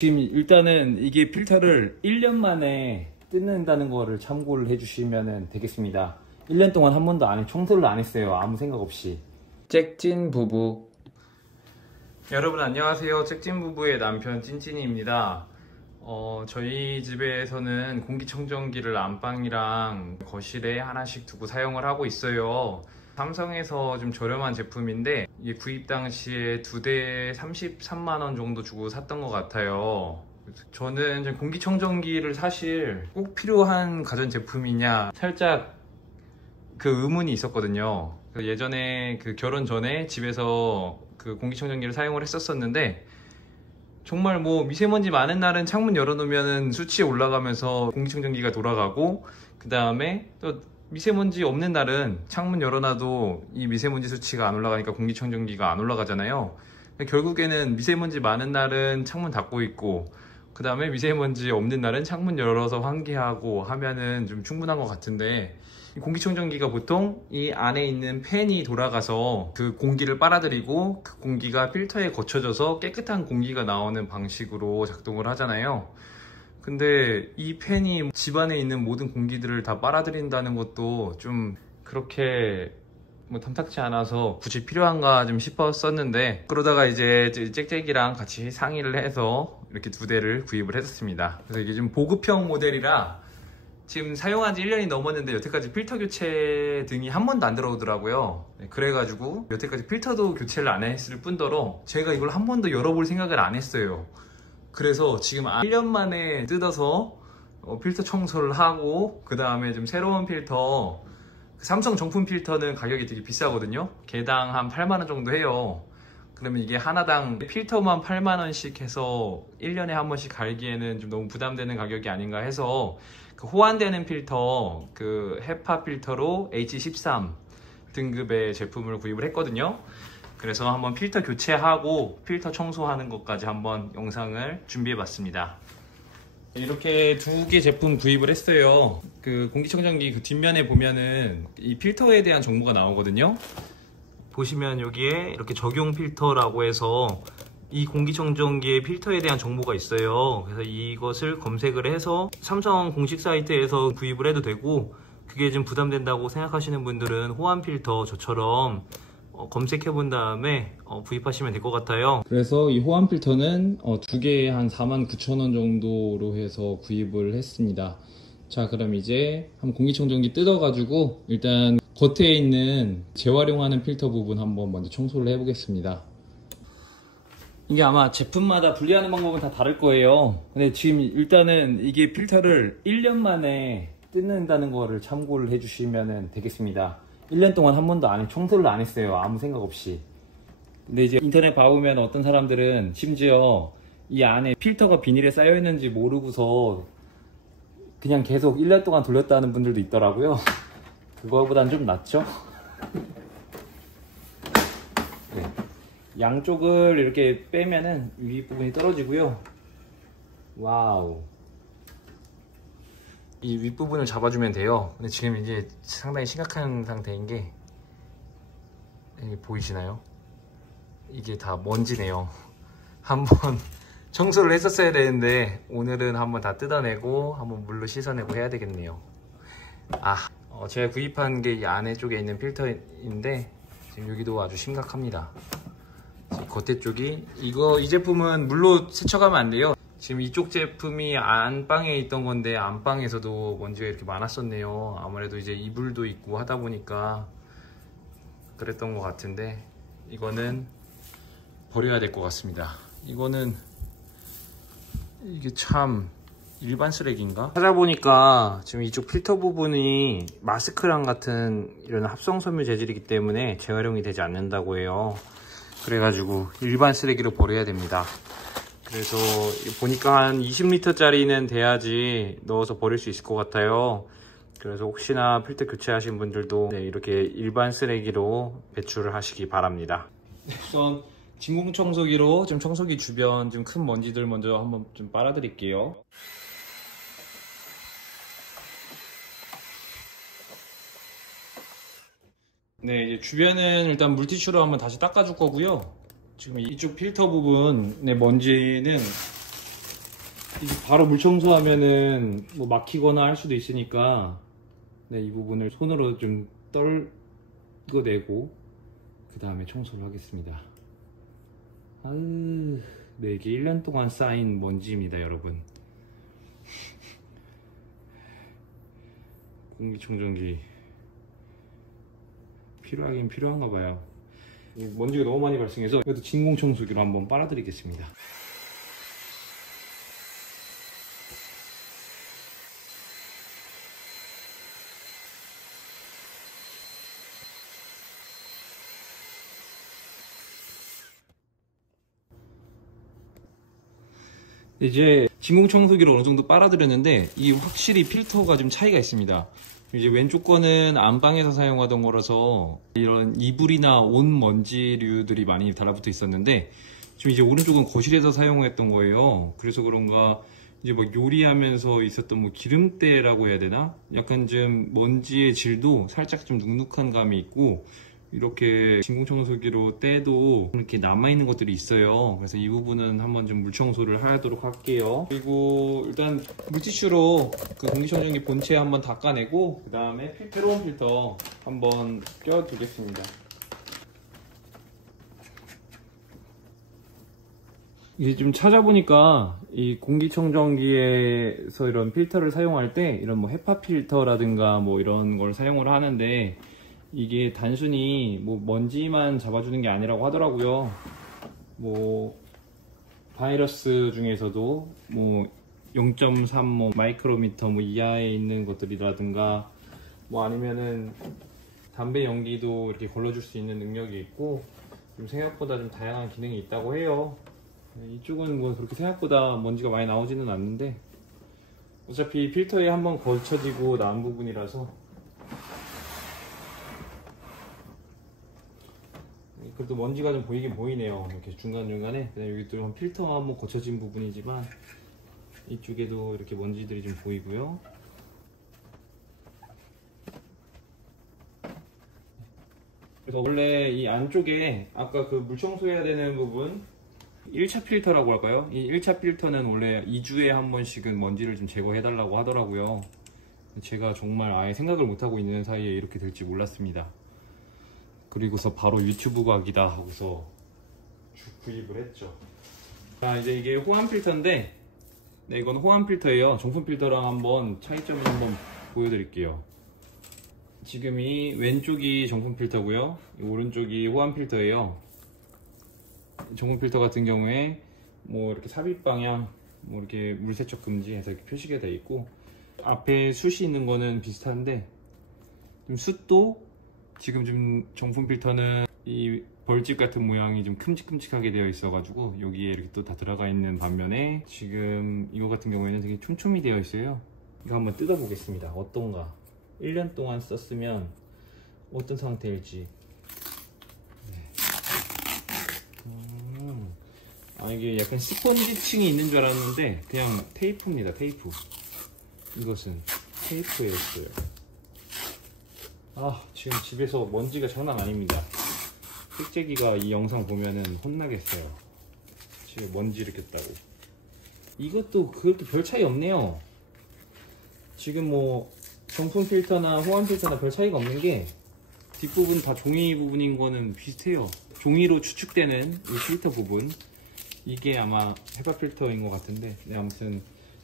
지금 일단은 이게 필터를 1년 만에 뜯는다는 거를 참고를 해주시면 되겠습니다. 1년 동안 한 번도 청소를 안 했어요. 아무 생각 없이. 잭찐 부부. 여러분 안녕하세요. 잭찐 부부의 남편 찐찐이입니다. 저희 집에서는 공기청정기를 안방이랑 거실에 하나씩 두고 사용을 하고 있어요. 삼성에서 좀 저렴한 제품인데 이게 구입 당시에 2대에 33만원 정도 주고 샀던 것 같아요. 저는 공기청정기를 사실 꼭 필요한 가전제품이냐 살짝 그 의문이 있었거든요. 예전에 결혼 전에 집에서 공기청정기를 사용을 했었는데 정말 미세먼지 많은 날은 창문 열어놓으면 수치 올라가면서 공기청정기가 돌아가고, 그 다음에 또 미세먼지 없는 날은 창문 열어놔도 이 미세먼지 수치가 안 올라가니까 공기청정기가 안 올라가잖아요. 결국에는 미세먼지 많은 날은 창문 닫고 있고, 그 다음에 미세먼지 없는 날은 창문 열어서 환기하고 하면은 좀 충분한 것 같은데, 공기청정기가 보통 이 안에 있는 팬이 돌아가서 그 공기를 빨아들이고 그 공기가 필터에 거쳐져서 깨끗한 공기가 나오는 방식으로 작동을 하잖아요. 근데 이 팬이 집안에 있는 모든 공기들을 다 빨아들인다는 것도 좀 그렇게 탐탁지 않아서 굳이 필요한가 좀 싶었었는데, 그러다가 이제 잭잭이랑 같이 상의를 해서 이렇게 2대를 구입을 했었습니다. 그래서 이게 좀 보급형 모델이라 지금 사용한 지 1년이 넘었는데 여태까지 필터 교체 등이 한 번도 안 들어오더라고요. 그래가지고 여태까지 필터도 교체를 안 했을 뿐더러 제가 이걸 한 번도 열어볼 생각을 안 했어요. 그래서 지금 1년 만에 뜯어서 필터 청소를 하고, 그 다음에 좀 새로운 필터, 삼성 정품 필터는 가격이 되게 비싸거든요. 개당 한 8만원 정도 해요. 그러면 이게 하나당 필터만 8만원씩 해서 1년에 한 번씩 갈기에는 좀 너무 부담되는 가격이 아닌가 해서 호환되는 필터, 헤파 필터로 H13 등급의 제품을 구입을 했거든요. 그래서 한번 필터 교체하고 필터 청소하는 것까지 한번 영상을 준비해 봤습니다. 이렇게 2개 제품 구입을 했어요. 공기청정기 뒷면에 보면은 이 필터에 대한 정보가 나오거든요. 보시면 여기에 이렇게 적용 필터라고 해서 이 공기청정기의 필터에 대한 정보가 있어요. 그래서 이것을 검색을 해서 삼성 공식 사이트에서 구입을 해도 되고, 그게 좀 부담된다고 생각하시는 분들은 호환 필터 저처럼 검색해 본 다음에 구입하시면 될 것 같아요. 그래서 이 호환 필터는 2개에 한 49,000원 정도로 해서 구입을 했습니다. 자, 그럼 이제 한번 공기청정기 뜯어가지고 일단 겉에 있는 재활용하는 필터 부분 한번 먼저 청소를 해보겠습니다. 이게 아마 제품마다 분리하는 방법은 다 다를 거예요. 근데 지금 일단은 이게 필터를 1년 만에 뜯는다는 거를 참고를 해주시면 되겠습니다. 1년 동안 한 번도 청소를 안 했어요. 아무 생각 없이. 근데 이제 인터넷 봐보면 어떤 사람들은 심지어 이 안에 필터가 비닐에 쌓여 있는지 모르고서 그냥 계속 1년 동안 돌렸다는 분들도 있더라고요. 그거보단 좀 낫죠? 네. 양쪽을 이렇게 빼면은 윗부분이 떨어지고요. 와우. 이 윗부분을 잡아주면 돼요. 근데 지금 이제 상당히 심각한 상태인 게, 보이시나요? 이게 다 먼지네요. 한번 청소를 했었어야 되는데 오늘은 한번 다 뜯어내고 한번 물로 씻어내고 해야 되겠네요. 제가 구입한 게 이 안에 쪽에 있는 필터인데 지금 여기도 아주 심각합니다. 겉에 쪽이 이 제품은 물로 세척하면 안 돼요. 지금 이쪽 제품이 안방에 있던 건데 안방에서도 먼지가 이렇게 많았었네요. 아무래도 이제 이불도 있고 하다 보니까 그랬던 것 같은데 이거는 버려야 될 것 같습니다. 이게 참 일반 쓰레기인가? 찾아보니까 지금 이쪽 필터 부분이 마스크랑 같은 이런 합성 섬유 재질이기 때문에 재활용이 되지 않는다고 해요. 그래가지고 일반 쓰레기로 버려야 됩니다. 그래서 보니까 한 20리터 짜리는 돼야지 넣어서 버릴 수 있을 것 같아요. 그래서 혹시나 필터 교체하신 분들도 이렇게 일반 쓰레기로 배출을 하시기 바랍니다. 우선 진공청소기로 좀 청소기 주변 좀 큰 먼지들 먼저 한번 좀 빨아드릴게요. 네, 이제 주변은 일단 물티슈로 한번 다시 닦아줄 거고요. 지금 이쪽 필터 부분의 먼지는 이제 바로 물 청소하면은 뭐 막히거나 할 수도 있으니까 네, 이 부분을 손으로 좀 떨궈내고 그 다음에 청소를 하겠습니다. 아유, 네, 이게 1년 동안 쌓인 먼지입니다, 여러분. 공기청정기 필요하긴 필요한가 봐요. 먼지가 너무 많이 발생해서 그래도 진공청소기로 한번 빨아드리겠습니다. 이제 진공청소기로 어느 정도 빨아들였는데 이 확실히 필터가 좀 차이가 있습니다. 이제 왼쪽 거는 안방에서 사용하던 거라서 이런 이불이나 온 먼지류들이 많이 달라붙어 있었는데 지금 이제 오른쪽은 거실에서 사용했던 거예요. 그래서 그런가 이제 뭐 요리하면서 있었던 뭐 기름때라고 해야 되나? 약간 좀 먼지의 질도 살짝 좀 눅눅한 감이 있고 이렇게 진공청소기로 떼도 이렇게 남아있는 것들이 있어요. 그래서 이 부분은 한번 좀 물청소를 하도록 할게요. 그리고 일단 물티슈로 그 공기청정기 본체 한번 닦아내고 그 다음에 새로운 필터 한번 껴두겠습니다. 이제 좀 찾아보니까 이 공기청정기에서 이런 필터를 사용할 때 이런 뭐 헤파 필터라든가 뭐 이런 걸 사용을 하는데 이게 단순히 뭐 먼지만 잡아주는 게 아니라고 하더라고요. 뭐 바이러스 중에서도 뭐 0.3 뭐 마이크로미터 뭐 이하에 있는 것들이라든가 뭐 아니면은 담배 연기도 이렇게 걸러줄 수 있는 능력이 있고 좀 생각보다 좀 다양한 기능이 있다고 해요. 이쪽은 뭐 그렇게 생각보다 먼지가 많이 나오지는 않는데 어차피 필터에 한번 걸쳐지고 나온 부분이라서 그래도 먼지가 좀 보이긴 보이네요. 이렇게 중간중간에 여기 또 필터 한번 거쳐진 부분이지만 이쪽에도 이렇게 먼지들이 좀 보이고요. 그래서 원래 이 안쪽에 아까 그 물청소해야 되는 부분 1차 필터라고 할까요? 이 1차 필터는 원래 2주에 한 번씩은 먼지를 좀 제거해 달라고 하더라고요. 제가 정말 아예 생각을 못하고 있는 사이에 이렇게 될지 몰랐습니다. 그리고서 바로 유튜브 각이다 하고서 쭉 구입을 했죠. 자, 이제 이게 호환 필터인데 네, 이건 호환 필터예요. 정품 필터랑 한번 차이점을 한번 보여드릴게요. 지금 이 왼쪽이 정품 필터고요, 이 오른쪽이 호환 필터예요. 정품 필터 같은 경우에 뭐 이렇게 삽입 방향, 뭐 이렇게 물 세척 금지 해서 이렇게 표시가 되어 있고 앞에 숯이 있는 거는 비슷한데 좀 숯도 지금 좀 정품 필터는 이 벌집 같은 모양이 좀 큼직큼직하게 되어 있어 가지고 여기에 이렇게 또 다 들어가 있는 반면에 지금 이거 같은 경우에는 되게 촘촘히 되어 있어요. 이거 한번 뜯어 보겠습니다. 어떤가? 1년 동안 썼으면 어떤 상태일지. 네. 아, 이게 약간 스펀지층이 있는 줄 알았는데 그냥 테이프입니다. 테이프. 이것은 테이프였어요. 아, 지금 집에서 먼지가 장난 아닙니다. 흑재기가 이 영상 보면은 혼나겠어요. 지금 먼지를 꼈다고. 이것도 그렇게 별 차이 없네요. 지금 뭐 정품 필터나 호환 필터나 별 차이가 없는 게 뒷부분 다 종이 부분인 거는 비슷해요. 종이로 추측되는 이 필터 부분, 이게 아마 헤파 필터인 것 같은데, 네, 아무튼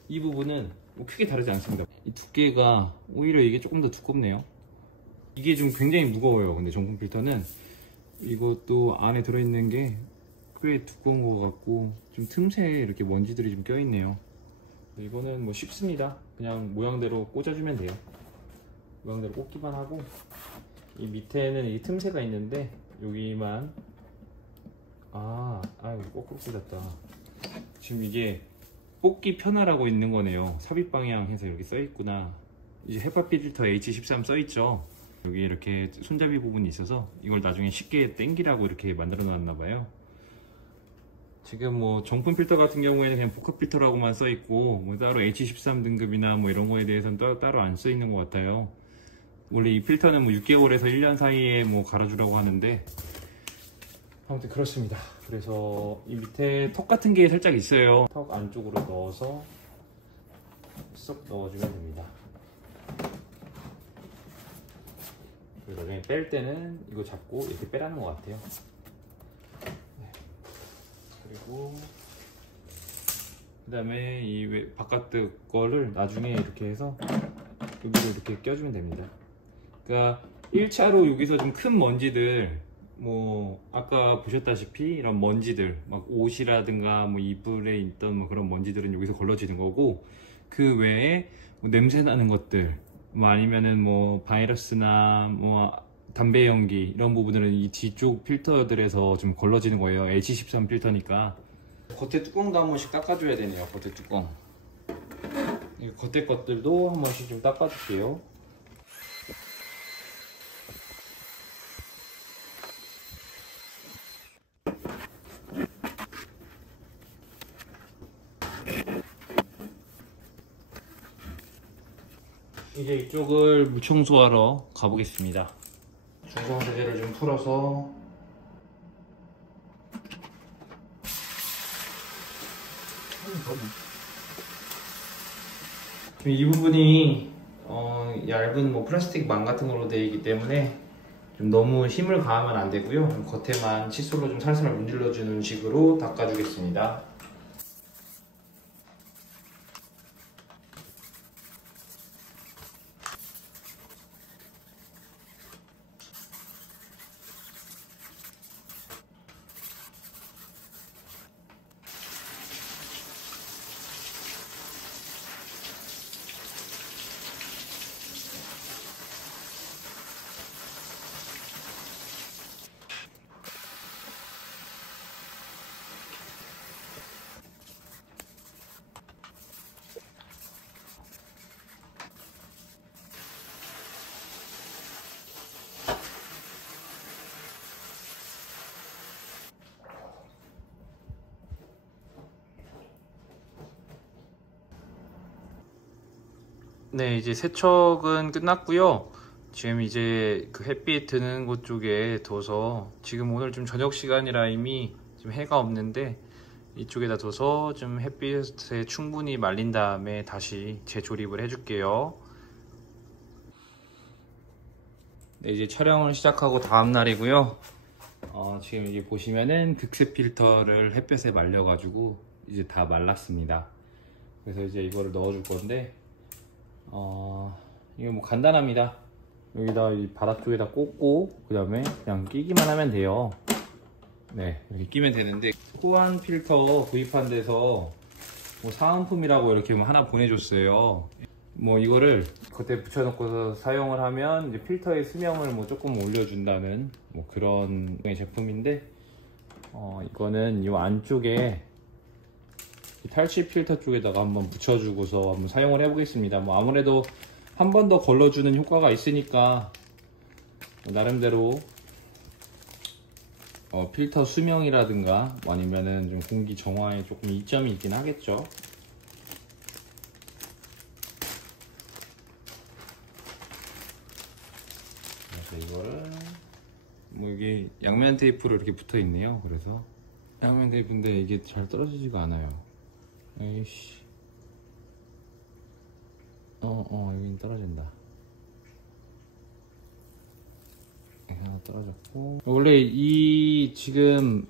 이 부분은 뭐 크게 다르지 않습니다. 이 두께가 오히려 이게 조금 더 두껍네요. 이게 좀 굉장히 무거워요. 근데 정품 필터는 이것도 안에 들어있는 게 꽤 두꺼운 것 같고 좀 틈새에 이렇게 먼지들이 좀 껴있네요. 이거는 뭐 쉽습니다. 그냥 모양대로 꽂아주면 돼요. 모양대로 꽂기만 하고 이 밑에는 이 틈새가 있는데 여기만 아이고 거꾸로 꽂았다. 지금 이게 뽑기 편하라고 있는 거네요. 삽입 방향 해서 이렇게 써있구나. 이제 헤파 필터 H13 써있죠. 여기 이렇게 손잡이 부분이 있어서 이걸 나중에 쉽게 당기라고 이렇게 만들어 놨나봐요. 지금 뭐 정품 필터 같은 경우에는 그냥 복합 필터라고만 써있고 뭐 따로 H13 등급이나 뭐 이런 거에 대해서는 따로 안 써있는 것 같아요. 원래 이 필터는 뭐 6개월에서 1년 사이에 뭐 갈아주라고 하는데 아무튼 그렇습니다. 그래서 이 밑에 턱 같은 게 살짝 있어요. 턱 안쪽으로 넣어서 쏙 넣어주면 됩니다. 나중에 뺄 때는 이거 잡고 이렇게 빼라는 것 같아요. 네. 그리고 그 다음에 이 바깥 거를 나중에 이렇게 해서 여기로 이렇게 껴주면 됩니다. 그러니까 1차로 여기서 좀 큰 먼지들, 뭐 아까 보셨다시피 이런 먼지들, 막 옷이라든가 뭐 이불에 있던 뭐 그런 먼지들은 여기서 걸러지는 거고, 그 외에 뭐 냄새 나는 것들, 뭐 아니면은 뭐 바이러스나 뭐 담배 연기 이런 부분들은 이 뒤쪽 필터들에서 좀 걸러지는 거예요. H13 필터니까. 겉에 뚜껑도 한 번씩 닦아줘야 되네요. 겉에 뚜껑. 이 겉에 것들도 한 번씩 좀 닦아줄게요. 이제 이쪽을 물청소하러 가보겠습니다. 중성세제를 좀 풀어서 이 부분이 얇은 뭐 플라스틱 망 같은 걸로 되어 있기 때문에 좀 너무 힘을 가하면 안 되고요. 겉에만 칫솔로 좀 살살 문질러 주는 식으로 닦아주겠습니다. 네, 이제 세척은 끝났고요. 지금 이제 그 햇빛 드는 곳 쪽에 둬서, 지금 오늘 좀 저녁 시간이라 이미 지금 해가 없는데 이쪽에다 둬서 좀 햇빛에 충분히 말린 다음에 다시 재조립을 해줄게요. 네, 이제 촬영을 시작하고 다음 날이고요. 지금 이게 보시면은 극세 필터를 햇볕에 말려가지고 이제 다 말랐습니다. 그래서 이제 이거를 넣어줄 건데, 이게 뭐 간단합니다. 여기다 이 바닥 쪽에다 꽂고 그 다음에 그냥 끼기만 하면 돼요. 네, 이렇게 끼면 되는데, 호환 필터 구입한 데서 뭐 사은품이라고 이렇게 뭐 하나 보내줬어요. 뭐 이거를 겉에 붙여놓고서 사용을 하면 이제 필터의 수명을 뭐 조금 올려준다는 뭐 그런 제품인데, 이거는 이 안쪽에 탈취 필터 쪽에다가 한번 붙여주고서 한번 사용을 해보겠습니다. 뭐 아무래도 한 번 더 걸러주는 효과가 있으니까 나름대로 필터 수명이라든가 뭐 아니면은 좀 공기 정화에 조금 이점이 있긴 하겠죠. 그래서 이거를 뭐 이게 양면 테이프로 이렇게 붙어 있네요. 그래서 양면 테이프인데 이게 잘 떨어지지가 않아요. 에이씨. 여긴 떨어진다. 하나 떨어졌고, 원래 지금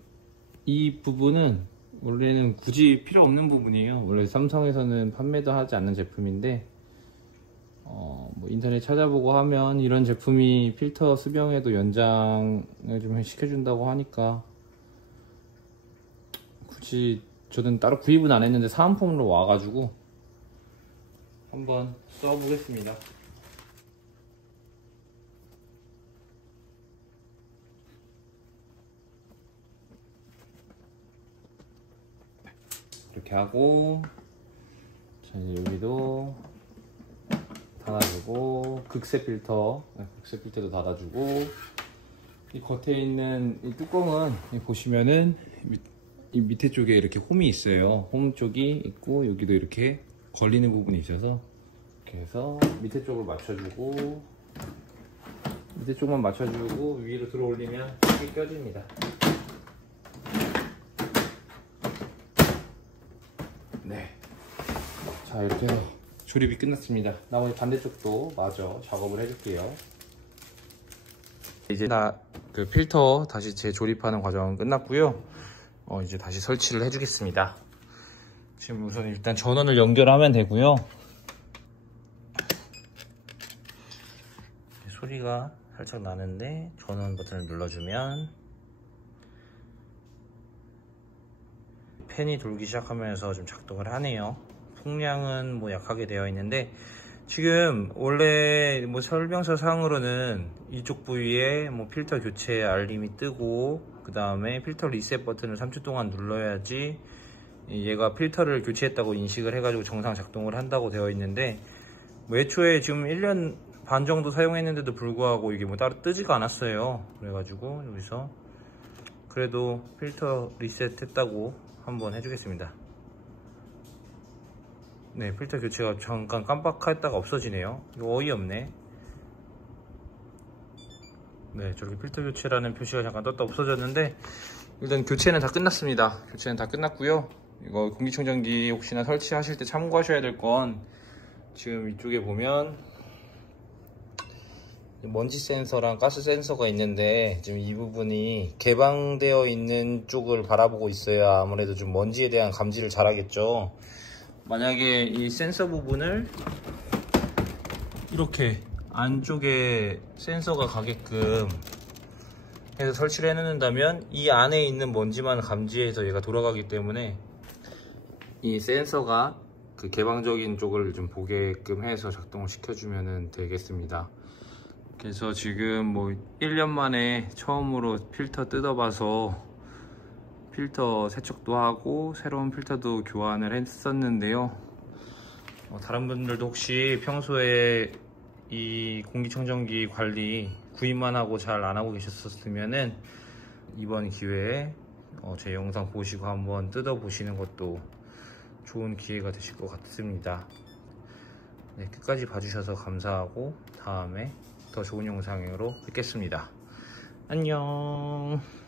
이 부분은 원래는 굳이 필요 없는 부분이에요. 원래 삼성에서는 판매도 하지 않는 제품인데, 뭐 인터넷 찾아보고 하면 이런 제품이 필터 수명에도 연장을 좀 시켜준다고 하니까, 굳이 저는 따로 구입은 안 했는데 사은품으로 와가지고 한번 써보겠습니다. 이렇게 하고, 자, 이제 여기도 닫아주고, 극세 필터도 닫아주고, 이 겉에 있는 이 뚜껑은 보시면은 이 밑에 쪽에 이렇게 홈이 있어요. 홈 쪽이 있고 여기도 이렇게 걸리는 부분이 있어서 이렇게 해서 밑에 쪽을 맞춰주고, 밑에 쪽만 맞춰주고 위로 들어 올리면 이게 껴집니다. 네, 자 이렇게 해서 조립이 끝났습니다. 나머지 반대쪽도 마저 작업을 해줄게요. 이제 그 필터 다시 재조립하는 과정은 끝났고요. 이제 다시 설치를 해주겠습니다. 지금 우선 일단 전원을 연결하면 되고요. 소리가 살짝 나는데 전원 버튼을 눌러주면 팬이 돌기 시작하면서 좀 작동을 하네요. 풍량은 뭐 약하게 되어 있는데 지금 원래 뭐 설명서 상으로는 이쪽 부위에 뭐 필터 교체 알림이 뜨고 그 다음에 필터 리셋 버튼을 3초 동안 눌러야지 얘가 필터를 교체했다고 인식을 해가지고 정상 작동을 한다고 되어 있는데 뭐 애초에 지금 1년 반 정도 사용했는데도 불구하고 이게 뭐 따로 뜨지가 않았어요. 그래가지고 여기서 그래도 필터 리셋 했다고 한번 해주겠습니다. 네, 필터 교체가 잠깐 깜빡했다가 없어지네요. 이거 어이없네. 네, 저렇게 필터 교체라는 표시가 잠깐 떴다 없어졌는데 일단 교체는 다 끝났습니다. 교체는 다 끝났고요. 이거 공기청정기 혹시나 설치하실 때 참고하셔야 될 건 지금 이쪽에 보면 먼지 센서랑 가스 센서가 있는데 지금 이 부분이 개방되어 있는 쪽을 바라보고 있어야 아무래도 좀 먼지에 대한 감지를 잘 하겠죠. 만약에 이 센서 부분을 이렇게 안쪽에 센서가 가게끔 해서 설치를 해놓는다면 이 안에 있는 먼지만 감지해서 얘가 돌아가기 때문에 이 센서가 그 개방적인 쪽을 좀 보게끔 해서 작동을 시켜주면 되겠습니다. 그래서 지금 뭐 1년 만에 처음으로 필터 뜯어봐서 필터 세척도 하고 새로운 필터도 교환을 했었는데요. 다른 분들도 혹시 평소에 이 공기청정기 관리 구입만 하고 잘 안 하고 계셨었으면은 이번 기회에 제 영상 보시고 한번 뜯어 보시는 것도 좋은 기회가 되실 것 같습니다. 네, 끝까지 봐주셔서 감사하고 다음에 더 좋은 영상으로 뵙겠습니다. 안녕.